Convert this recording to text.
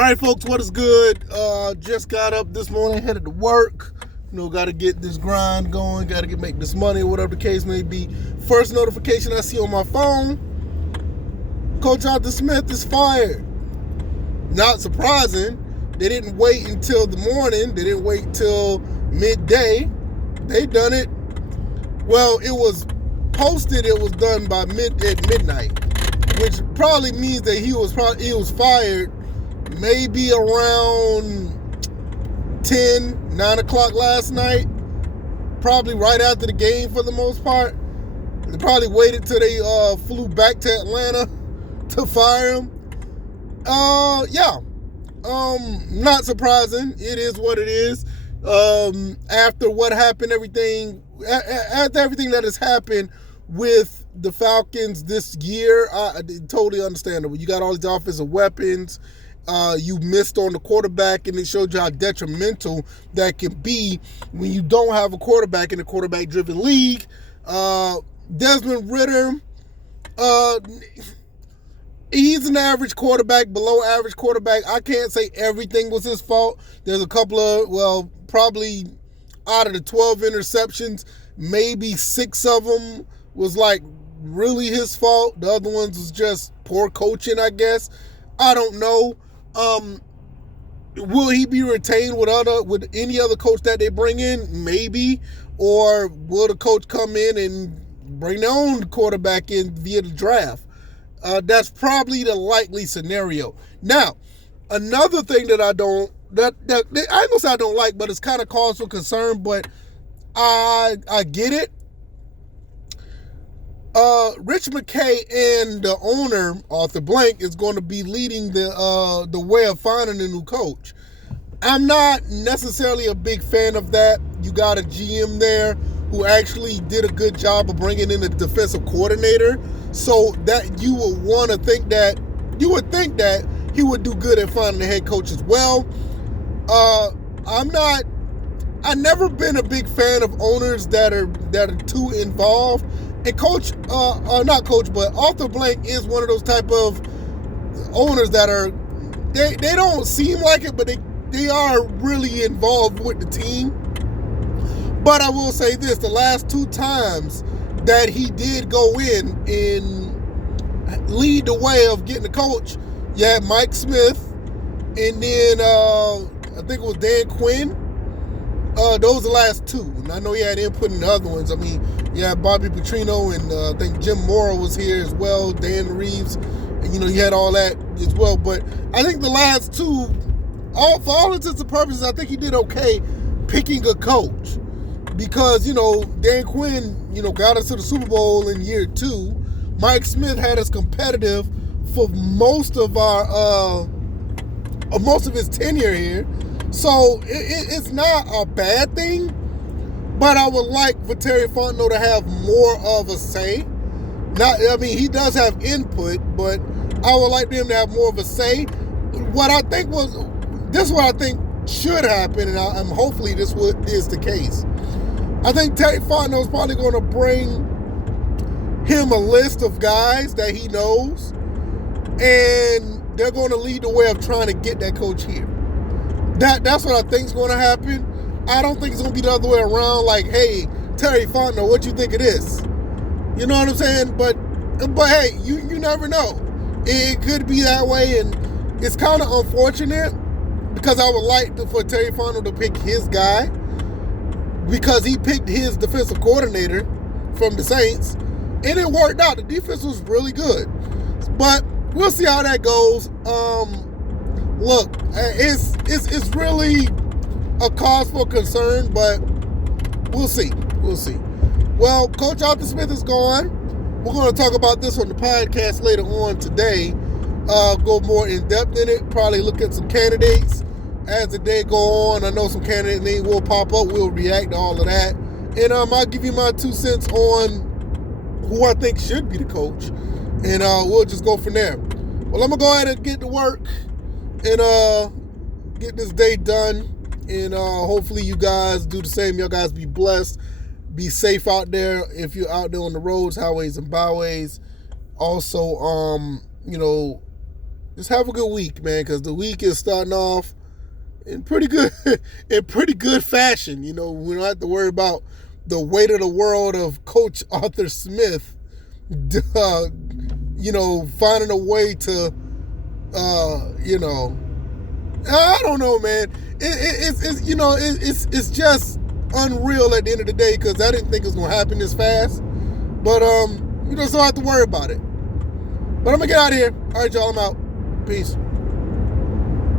All right, folks, what is good? Just got up this morning, headed to work. Got to get this grind going, got to make this money, whatever the case may be. First notification I see on my phone, Coach Arthur Smith is fired. Not surprising. They didn't wait until the morning. They didn't wait till midday. They done it. Well, it was posted. It was done by midnight, which probably means that he was fired maybe around 9 o'clock last night, probably right after the game for the most part. They probably waited till they flew back to Atlanta to fire him. Not surprising. It is what it is. After what happened, after everything that has happened with the Falcons this year, totally understandable. You got all these offensive weapons. You missed on the quarterback, and it showed you how detrimental that can be when you don't have a quarterback in a quarterback-driven league. Desmond Ridder, he's an average quarterback, below average quarterback. I can't say everything was his fault. There's a couple of, probably out of the 12 interceptions, maybe 6 of them was really his fault. The other ones was just poor coaching, I guess. I don't know. Will he be retained with any other coach that they bring in? Maybe. Or will the coach come in and bring their own quarterback in via the draft? That's probably the likely scenario. Now, another thing that I ain't gonna say I don't like, but it's kind of cause for concern, but I get it. Rich McKay and the owner, Arthur Blank, is going to be leading the way of finding a new coach. I'm not necessarily a big fan of that. You got a GM there who actually did a good job of bringing in a defensive coordinator, so that you would think that he would do good at finding a head coach as well. I've never been a big fan of owners that are too involved. And but Arthur Blank is one of those type of owners that they don't seem like it, but they are really involved with the team. But I will say this, the last 2 times that he did go in and lead the way of getting the coach, you had Mike Smith, and then I think it was Dan Quinn. Those are the last 2. And I know he had input in the other ones. I mean, yeah, Bobby Petrino, and I think Jim Mora was here as well, Dan Reeves, and you had all that as well. But I think the last 2, for all intents and purposes, I think he did okay picking a coach, because Dan Quinn got us to the Super Bowl in year 2. Mike Smith had us competitive for most of his tenure here, so it's not a bad thing. But I would like for Terry Fontenot to have more of a say. He does have input, but I would like him to have more of a say. This is what I think should happen, and I'm hopefully this is the case. I think Terry Fontenot is probably going to bring him a list of guys that he knows, and they're going to lead the way of trying to get that coach here. That's what I think is going to happen. I don't think it's going to be the other way around, like, hey, Terry Fontenot, what you think of this? You know what I'm saying? But hey, you never know. It could be that way, and it's kind of unfortunate, because I would like for Terry Fontenot to pick his guy, because he picked his defensive coordinator from the Saints, and it worked out. The defense was really good. But we'll see how that goes. Look, it's really a cause for concern, but we'll see. Well, Coach Arthur Smith is gone. We're going to talk about this on the podcast later on today. Go more in depth in it. Probably look at some candidates as the day go on. I know some candidate names will pop up. We'll react to all of that, and I'll give you my 2 cents on who I think should be the coach, and we'll just go from there. Well, I'm gonna go ahead and get to work and get this day done. And hopefully you guys do the same. Y'all guys be blessed. Be safe out there if you're out there on the roads, highways, and byways. Also, just have a good week, man, because the week is starting off in pretty good fashion. We don't have to worry about the weight of the world of Coach Arthur Smith, finding a way to, I don't know, man. It's just unreal at the end of the day because I didn't think it was gonna happen this fast. But so I don't have to worry about it. But I'm gonna get out of here. All right, y'all. I'm out. Peace.